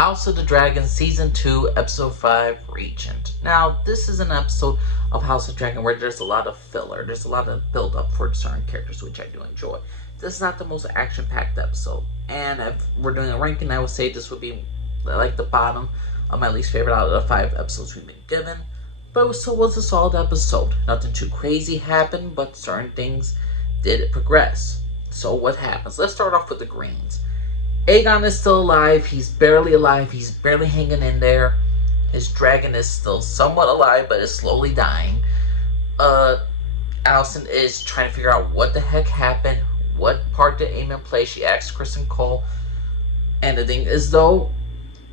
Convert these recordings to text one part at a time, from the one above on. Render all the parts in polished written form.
House of the Dragon Season 2, Episode 5, Regent. Now, this is an episode of House of the Dragon where there's a lot of filler. There's a lot of build-up for certain characters, which I do enjoy. This is not the most action-packed episode. And if we're doing a ranking, I would say this would be like the bottom of my least favorite out of the 5 episodes we've been given. But it still was a solid episode. Nothing too crazy happened, but certain things did progress. So what happens? Let's start off with the Greens. Aegon is still alive. He's barely alive. He's barely hanging in there. His dragon is still somewhat alive, but is slowly dying. Alicent is trying to figure out what the heck happened. What part did Aemond play? She asks Criston Cole. And the thing is, though,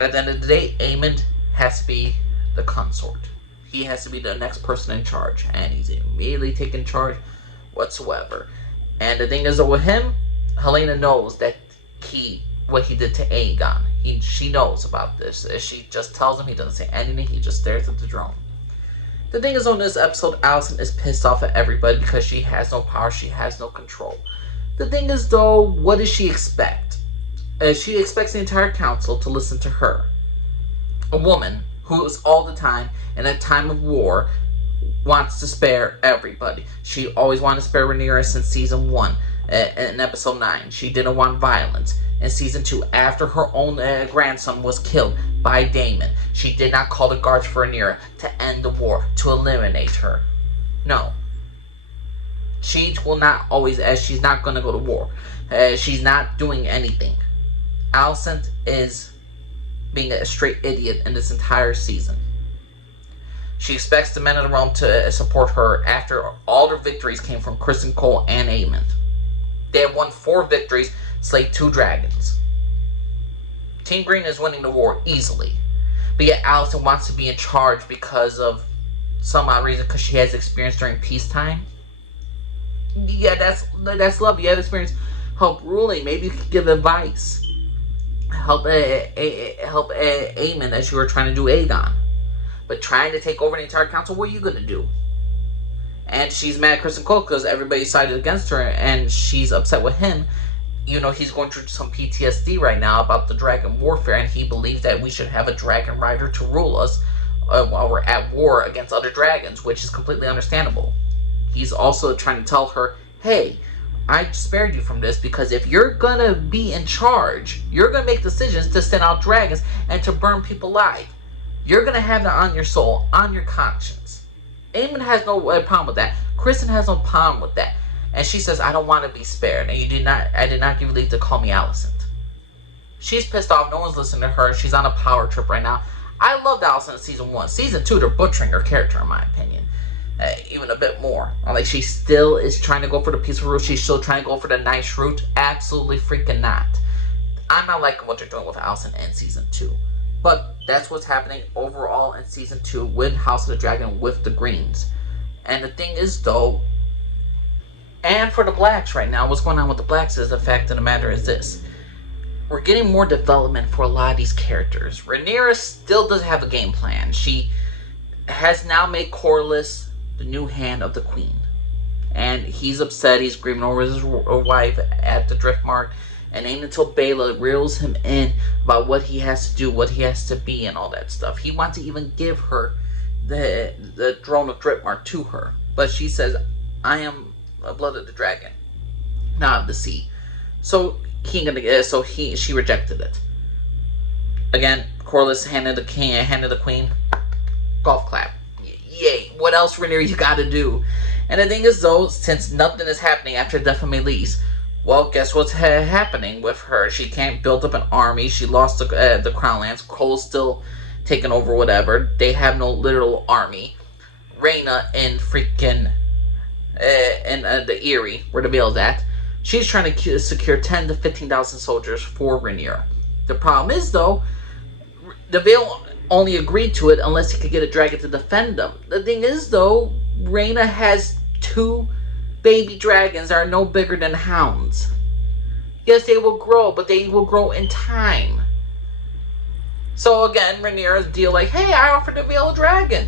at the end of the day, Aemond has to be the consort. He has to be the next person in charge. And he's immediately taking charge whatsoever. And the thing is, though, with him, Helaena knows that what he did to Aegon. She knows about this. She just tells him, he doesn't say anything. He just stares at the drone. The thing is, on this episode, Alicent is pissed off at everybody because she has no power. She has no control. The thing is, though, what does she expect? She expects the entire council to listen to her. A woman who is all the time, in a time of war, wants to spare everybody. She always wanted to spare Rhaenyra since season 1. In episode 9, she didn't want violence. In season 2, after her own grandson was killed by Daemon, she did not call the guards for Rhaenyra to end the war, to eliminate her. No. She will not always, as she's not going to go to war. She's not doing anything. Alicent is being a straight idiot in this entire season. She expects the men of the realm to support her after all their victories came from Criston Cole and Aemond. They have won 4 victories, slayed 2 dragons. Team Green is winning the war easily. But yet Alicent wants to be in charge because of some odd reason, because she has experience during peacetime. Yeah, that's lovely. You have experience. Help ruling. Maybe you could give advice. Help Aemond as you were trying to do Aegon. But trying to take over the entire council, what are you going to do? And she's mad at Criston Cole because everybody sided against her, and she's upset with him. You know, he's going through some PTSD right now about the dragon warfare, and he believes that we should have a dragon rider to rule us while we're at war against other dragons, which is completely understandable. He's also trying to tell her, hey, I spared you from this because if you're going to be in charge, you're going to make decisions to send out dragons and to burn people alive. You're going to have that on your soul, on your conscience. Aemond has no problem with that. Criston has no problem with that. And she says, I don't want to be spared. And I did not give you leave to call me Alicent. She's pissed off. No one's listening to her. She's on a power trip right now. I loved Alicent in season 1. Season 2, they're butchering her character, in my opinion. Even a bit more. Like, she still is trying to go for the peaceful route. She's still trying to go for the nice route. Absolutely freaking not. I'm not liking what they're doing with Alicent in season 2. But that's what's happening overall in season 2 with House of the Dragon with the Greens. And the thing is, though, and for the Blacks right now, what's going on with the Blacks is the fact of the matter is this. We're getting more development for a lot of these characters. Rhaenyra still doesn't have a game plan. She has now made Corlys the new hand of the Queen. And he's upset. He's grieving over his wife at the Driftmark. And ain't until Baela reels him in about what he has to do, what he has to be, and all that stuff. He wants to even give her the throne of Driftmark to her. But she says, I am a blood of the dragon, not of the sea. So she rejected it. Again, Corlys handed the Queen, golf clap. Yay. What else, Rhaenyra, you gotta do? And the thing is, though, since nothing is happening after the death of Meleys, well, guess what's happening with her? She can't build up an army. She lost the Crown Lands. Cole's still taking over whatever. They have no literal army. Rhaena in freaking the Eyrie, where the Vale's at, she's trying to secure 10 to 15,000 soldiers for Rhaenyra. The problem is, though, the Vale only agreed to it unless he could get a dragon to defend them. The thing is, though, Rhaena has 2 baby dragons that are no bigger than hounds. Yes, they will grow, but they will grow in time. So again, Rhaenyra's deal like, hey, I offered to Vale a dragon.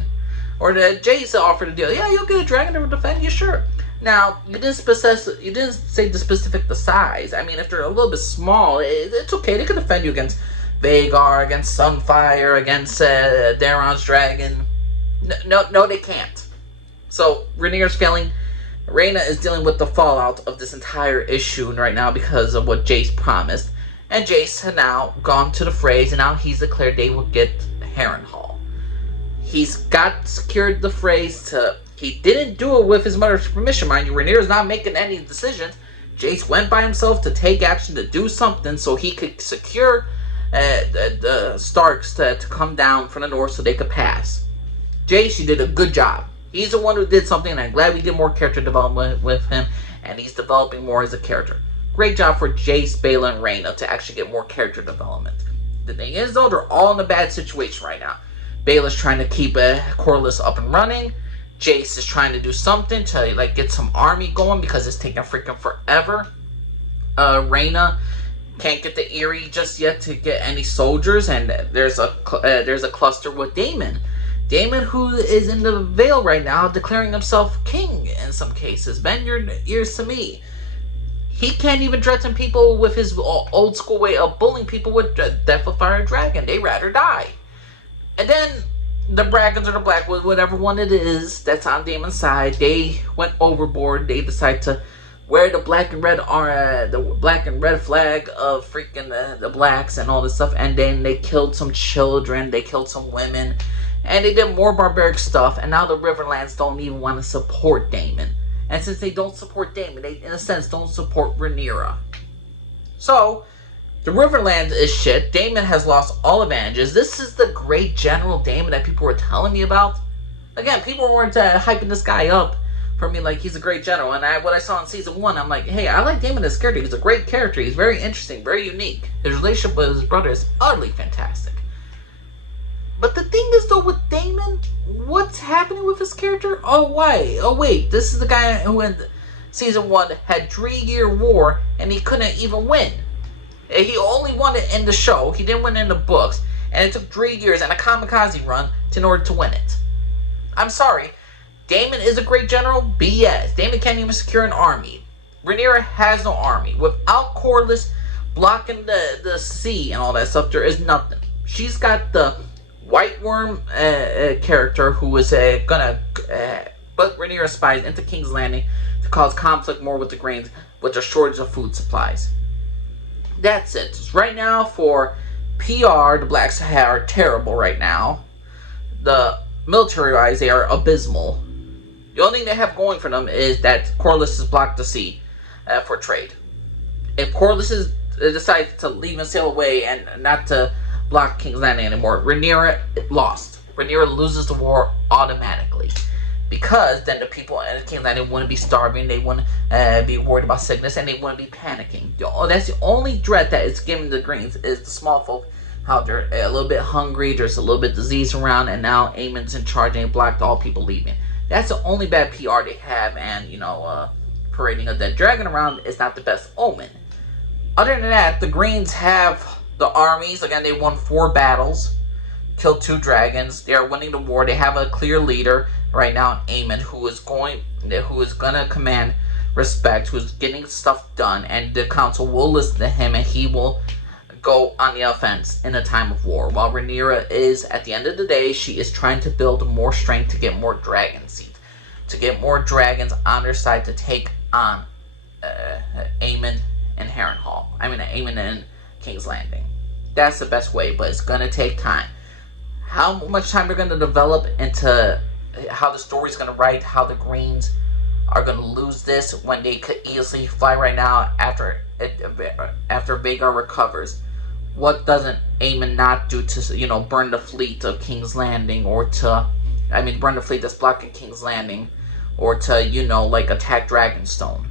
Or the Jace offered a deal. Yeah, you'll get a dragon to defend you, sure. Now, you didn't say the specific the size. I mean, if they're a little bit small, it's okay. They can defend you against Vhagar against Sunfire against Daeron's dragon. No, they can't. So Rhaenyra's failing. Rhaena is dealing with the fallout of this entire issue right now because of what Jace promised. And Jace had now gone to the phrase, and now he's declared they will get Harrenhal. He's got secured the phrase to... He didn't do it with his mother's permission, mind you. Rhaenyra's not making any decisions. Jace went by himself to take action, to do something, so he could secure the Starks to come down from the north so they could pass. Jace, you did a good job. He's the one who did something, and I'm glad we did more character development with him, and he's developing more as a character. Great job for Jace, Baela, and Rhaena to actually get more character development. The thing is, though, they're all in a bad situation right now. Baela's trying to keep Corlys up and running. Jace is trying to do something to get some army going because it's taking freaking forever. Rhaena can't get the Eyrie just yet to get any soldiers, and there's a cluster with Daemon. Daemon, who is in the Vale right now, declaring himself king in some cases. Bend your ears to me. He can't even threaten people with his old school way of bullying people with Death of Fire and Dragon. They rather die. And then the Brackens or the Blackwood, whatever one it is that's on Daemon's side, they went overboard. They decided to wear the black and red flag of freaking the blacks and all this stuff. And then they killed some children. They killed some women. And they did more barbaric stuff, and now the Riverlands don't even want to support Daemon. And since they don't support Daemon, they, in a sense, don't support Rhaenyra. So, the Riverlands is shit. Daemon has lost all advantages. This is the great General Daemon that people were telling me about. Again, people weren't hyping this guy up for me like he's a great general. And what I saw in Season 1, I'm like, hey, I like Daemon as a character. He's a great character. He's very interesting, very unique. His relationship with his brother is utterly fantastic. But the thing is, though, with Daemon, what's happening with his character? Oh, wait, this is the guy who in Season 1 had 3-year war, and he couldn't even win. He only won it in the show. He didn't win it in the books. And it took 3 years and a kamikaze run in order to win it. I'm sorry. Daemon is a great general? BS. Daemon can't even secure an army. Rhaenyra has no army. Without Corlys blocking the sea and all that stuff, there is nothing. She's got the White Worm character who is gonna put Rhaenyra spies into King's Landing to cause conflict more with the Greens with the shortage of food supplies. That's it. Right now, for PR, the Blacks are terrible right now. The military-wise, they are abysmal. The only thing they have going for them is that Corlys has blocked the sea for trade. If Corlys decides to leave and sail away and not to block King's Landing anymore, Rhaenyra lost. Rhaenyra loses the war automatically. Because then the people in King's Landing wouldn't be starving, they wouldn't be worried about sickness, and they wouldn't be panicking. That's the only dread that it's giving the Greens, is the small folk, how they're a little bit hungry, there's a little bit of disease around, and now Aemon's in charge and he blocked all people leaving. That's the only bad PR they have, and, parading a dead dragon around is not the best omen. Other than that, the Greens have the armies. Again, they won 4 battles, killed 2 dragons. They are winning the war. They have a clear leader right now in Aemon who is gonna command respect, who's getting stuff done, and the council will listen to him, and he will go on the offense in a time of war. While Rhaenyra is, at the end of the day, she is trying to build more strength to get more dragon seeds, to get more dragons on her side to take on Aemon and Harrenhal. Aemon and King's Landing. That's the best way, but it's gonna take time. How much time they're gonna develop into how the story's gonna write, how the Greens are gonna lose this when they could easily fly right now after Vhagar recovers. What doesn't Aemon not do to burn the fleet of King's Landing, or to burn the fleet that's blocking King's Landing, or to attack Dragonstone?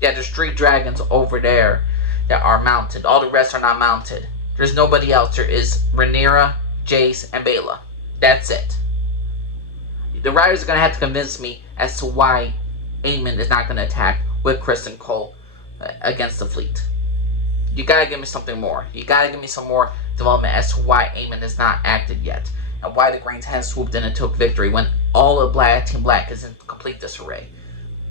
Yeah, there's 3 dragons over there that are mounted. All the rest are not mounted. There's nobody else. There is Rhaenyra, Jace, and Baela. That's it. The writers are going to have to convince me as to why Aemon is not going to attack with Criston Cole against the fleet. You got to give me something more. You got to give me some more development as to why Aemon has not acted yet, and why the Greens have swooped in and took victory when all of Team Black is in complete disarray.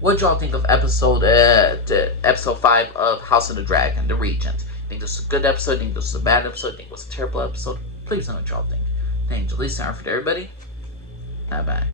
What y'all think of episode 5 of House of the Dragon, The Regent? Think this is a good episode? Think this is a bad episode? Think it was a terrible episode? Please let me know what y'all think. Thank you, Lisa, and for everybody. Bye bye.